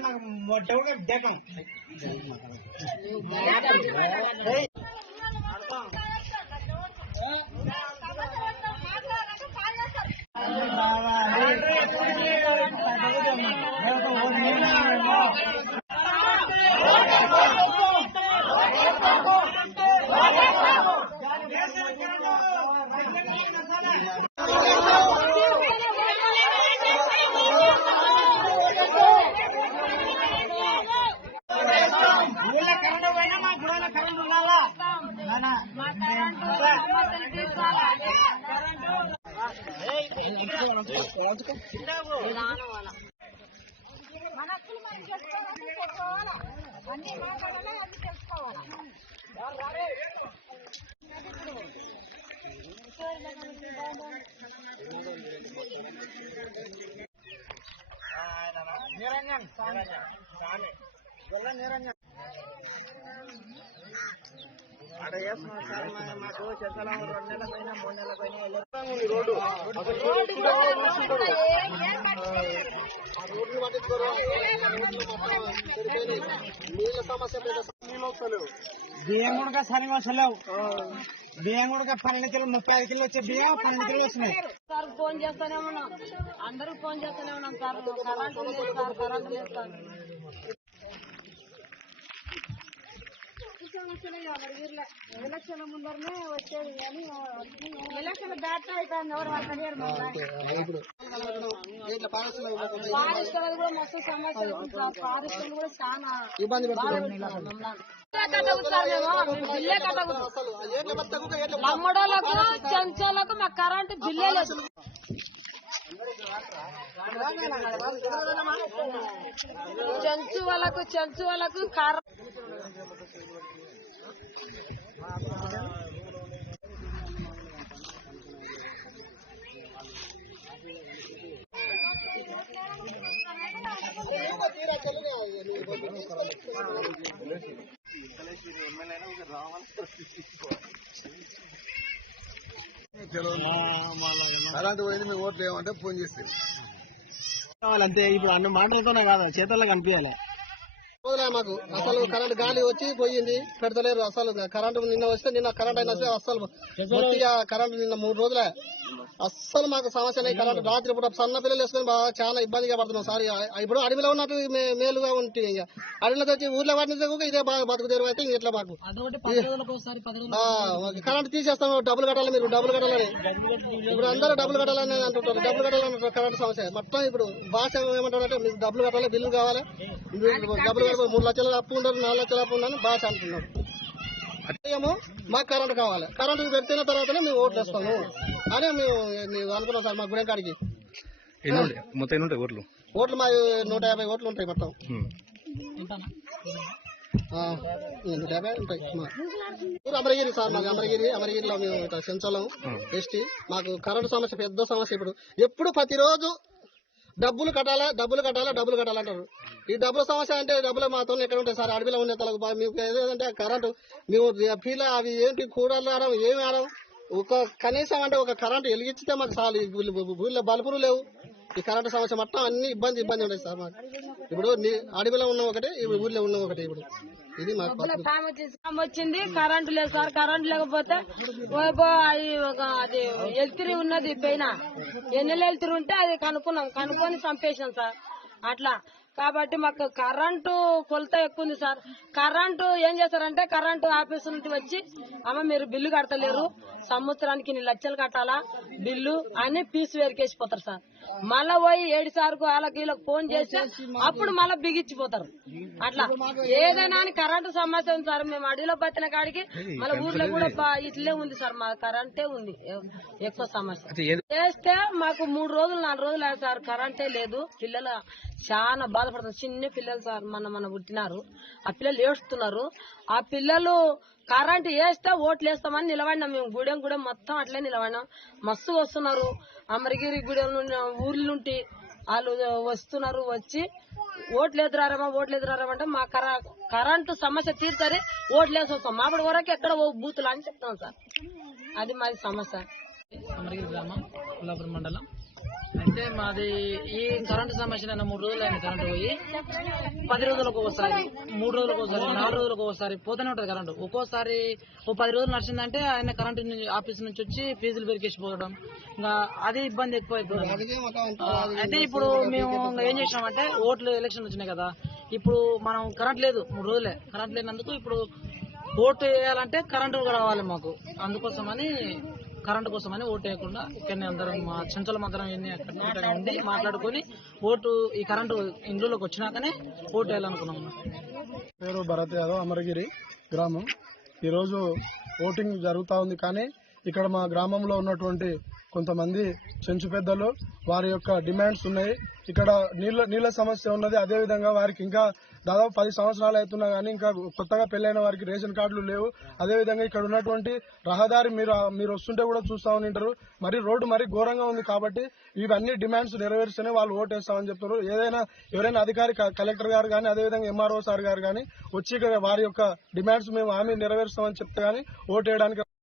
నాకు మొట్ట కూడా దేకం ఊళ్ళో కరెంటు పోయినా మా గుడిలో కరెంటు ఉండాలా నాన్న, మన హక్కులు మనం చేసుకోవాలి చేసుకోవాలి అన్ని మాట్లాడాలి అన్ని తెలుసుకోవాలి నిరంజన్. స్వామి నిరంజన్. బియ్యం కూడా సరిగా వస్తలేవు బియ్యం కూడా పన్నెండు కిలో ముప్పై ఐదు కిలో వచ్చే బియ్యం పన్నెండు కిలో వస్తున్నాయి సార్ ఫోన్ చేస్తూనే ఉన్నాం అందరూ ఫోన్ చేస్తూనే ఉన్నాం సార్ కరెంట్ లేదు సార్ కరెంట్ లేదు సార్ ఎలక్షన్ ముందరనే వచ్చేది కానీ ఎలక్షన్ బ్యాట్ అయిపోయింది ఎవరు వాళ్ళు ఇట్లా పాలసీలు ఇవ్వకుండా ఫారెస్ట్ వాళ్ళది కూడా మస్తు సమస్య అవుతుంది సార్ ఫారెస్ట్ వాళ్ళు కూడా చాలా ఇబ్బంది చెంచోళ్ళకు మాకు కరెంటు బిల్లే లేదు. చెంచు వాళ్ళకు చెంచు వాళ్ళకు కరెంట్ పోయింది మీ ఓట్లు ఏమంటే ఫోన్ చేస్తే కావాలంతే ఇప్పుడు అన్న మాటలతోనే కాదు చేతుల్లో కనిపించాలి. మాకు అసలు కరెంట్ గాలి వచ్చి పోయింది పెడతలేరు అసలు. కరెంట్ నిన్న వస్తే నిన్న కరెంట్ అయినా సరే అసలు మొత్తిగా కరెంట్ నిన్న మూడు రోజులే. అస్సలు మాకు సమస్య లేదు. కరెంట్ రాత్రి పూట సన్న పిల్లలు వేసుకొని బాగా చాలా ఇబ్బందిగా పడుతున్నాం. సార్ ఇప్పుడు అడవిలో ఉన్నట్టు మేలుగా ఉంటుంది ఇక అడవిలో వచ్చి ఊర్లో వాటిని కూడా ఇదే బాగా బతుకు తెరువు అయితే ఇట్లా మాకు? కరెంట్ తీసేస్తాం డబ్బులు కట్టాలి మీరు డబ్బులు కట్టాలని. ఇప్పుడు అందరూ డబ్బులు కట్టాలని అంటుంటారు. డబ్బులు కట్టాలని కరెంట్ సమస్య. మొత్తం ఇప్పుడు భాష ఏమంటారంటే మీకు డబ్బులు కట్టాలి బిల్లు కావాలి. మీరు డబ్బులు కట్టాలి మూడు లక్షల అప్పు ఉండదు నాలుగు లక్షల అప్పు ఉండని భాష అంటున్నారు ఏమో మాకు కరెంట్ కావాలి. కరెంట్ పెట్టిన తర్వాతనే మేము ఓట్లు వేస్తాము. అని మేము మేము అనుకున్నాం సార్ మా గుడెం కాడికి. మొత్తం ఎన్ని ఉంటాయి ఓట్లు? ఓట్లు మా నూట యాభై ఓట్లు ఉంటాయి మొత్తం. నూట యాభై ఉంటాయి. అమరగిరి సార్ మాకు అమరగిరి అమరగిరిలో మేము చెంచలం ఎస్టీ. మాకు కరెంటు సమస్య పెద్ద సమస్య ఇప్పుడు. ఎప్పుడు ప్రతిరోజు డబ్బులు కట్టాలా? డబ్బులు కట్టాలా? డబ్బులు కట్టాలంటారు. ఈ డబ్బుల సమస్య అంటే డబ్బులు మాత్రం ఎక్కడ ఉంటాయి సార్? అడవిలో ఉండే తలకు మీకు ఏదంటే కరెంటు మేము ఫీల్ అవి ఏంటి కూడలు ఆడడం ఏమి ఆడం ఒక కనీసం అంటే ఒక కరెంటు వెలిగించితే మాకు చాలు. ఊళ్ళో- బల్బులు లేవు. ఈ కరెంటు సమస్య మొత్తం అన్ని ఇబ్బంది ఇబ్బంది ఉంటాయి సార్ మాకు. ఇప్పుడు అడవిలో ఉన్న ఒకటి ఇప్పుడు ఊళ్ళో ఉన్న ఒకటి ఇప్పుడు. ఇది వచ్చింది. కరెంట్ లేదు సార్. కరెంట్ లేకపోతే అది ఎల్తిరి ఉన్నది పైన. ఎన్నెల ఎల్తిరి ఉంటే అది కనుక్కున్నాం. కనుక్కొని చంపేసాం సార్. అట్లా. కాబట్టి మాకు కరెంటు కొలత ఎక్కువ ఉంది సార్. కరెంటు ఏం చేస్తారంటే కరెంటు ఆఫీస్ నుండి వచ్చి అమ్మ మీరు బిల్లు కడతలేరు. సంవత్సరానికి ఇన్ని లక్షలు కట్టాలా? బిల్లు అని పీసు వేరికేసిపోతారు సార్. మళ్ళా పోయి ఏడు సార్కు వాళ్ళకి వీళ్ళకి ఫోన్ చేస్తే అప్పుడు మళ్ళీ బిగించిపోతారు అట్లా. ఏదైనా అని కరెంటు సమస్య ఉంది సార్. మేము అడవిలో బతిన కాడికి మళ్ళీ ఊర్లో కూడా ఇట్లే ఉంది సార్. మా కరెంటే ఉంది. ఎక్కువ సమస్య. చేస్తే మాకు మూడు రోజులు నాలుగు రోజులు సార్. కరెంటే లేదు. పిల్లల చాలా బాధపడుతున్నారు చిన్న పిల్లలు సార్ మన మన పుట్టినారు. ఆ పిల్లలు ఏడుస్తున్నారు. ఆ పిల్లలు కరెంట్ వేస్తే ఓట్లు వేస్తామని నిలబడినాం మేము. గూడెం గూడెం మొత్తం అట్లే నిలబడినాం. మస్తు వస్తున్నారు. అమరగిరి గూడెం నుండి వాళ్ళు వస్తున్నారు వచ్చి ఓట్లు ఎదురారమ్మా ఓట్లు ఎదురారమ్మంటే మా కర కరెంటు సమస్య తీర్చని ఓట్లు వేసి వస్తాం. మాపటి వరకు ఎక్కడ ఓ బూతులు అని చెప్తాం సార్. అది మాది సమస్య. అమరగిరి గ్రామం మండలం. అయితే మాది ఈ కరెంటు సమస్య నిన్న మూడు రోజులు అయింది కరెంటు పోయి. పది రోజులకు ఒకసారి మూడు రోజులకు ఒకసారి నాలుగు రోజులకు ఒకసారి పోతూనే ఉంటుంది కరెంటు. ఒక్కోసారి ఓ పది రోజులు నడిచిందంటే ఆయన కరెంటు నుంచి- ఆఫీస్ నుంచి వచ్చి ఫీజులు పెరికేసి పోవడం. ఇంకా అది ఇబ్బంది ఎక్కువ అయిపోయింది. అంటే అయితే ఇప్పుడు మేము ఇంకా ఏం చేసామంటే ఓట్లు ఎలక్షన్ వచ్చినాయి కదా. ఇప్పుడు మనం కరెంట్ లేదు మూడు రోజులే. కరెంట్ లేనందుకు ఇప్పుడు ఓటు వేయాలంటే కరెంటు కావాలి మాకు. అందుకోసమని కరెంటు కోసమని ఓటు వేయకుండా ఇక్కడనే అందరం మా చెంచలం అందరం ఎన్ని అక్కడ ఉండి మాట్లాడుకొని ఓటు ఈ కరెంటు ఇండ్లలోకి వచ్చినాకనే ఓటు వేయాలనుకున్నాం పేరు భరత్ యాదవ్ అమరగిరి గ్రామం. ఈరోజు ఓటింగ్ జరుగుతూ ఉంది కానీ ఇక్కడ మా గ్రామంలో ఉన్నటువంటి కొంతమంది చెంచు పెద్దలు వారి యొక్క డిమాండ్స్ ఉన్నాయి. ఇక్కడ నీళ్ళ నీళ్ళ సమస్య ఉన్నది. అదేవిధంగా వారికి ఇంకా దాదాపు పది సంవత్సరాలు అవుతున్నా కానీ ఇంకా కొత్తగా పెళ్ళైన వారికి రేషన్ కార్డులు లేవు. అదేవిధంగా ఇక్కడ ఉన్నటువంటి రహదారి మీరు మీరు వస్తుంటే కూడా చూస్తా ఉంటారు మరి రోడ్డు మరీ ఘోరంగా ఉంది కాబట్టి ఇవన్నీ డిమాండ్స్ నెరవేరుస్తూనే వాళ్ళు ఓటు వేస్తామని చెప్తున్నారు. ఏదైనా ఎవరైనా అధికారి కలెక్టర్ గారు కానీ అదేవిధంగా ఎంఆర్ఓ సార్ గారు కానీ వచ్చి ఇక్కడ వారి యొక్క డిమాండ్స్ మేము హామీ నెరవేరుస్తామని చెప్తే కానీ ఓటేయడానికి వేయడానికి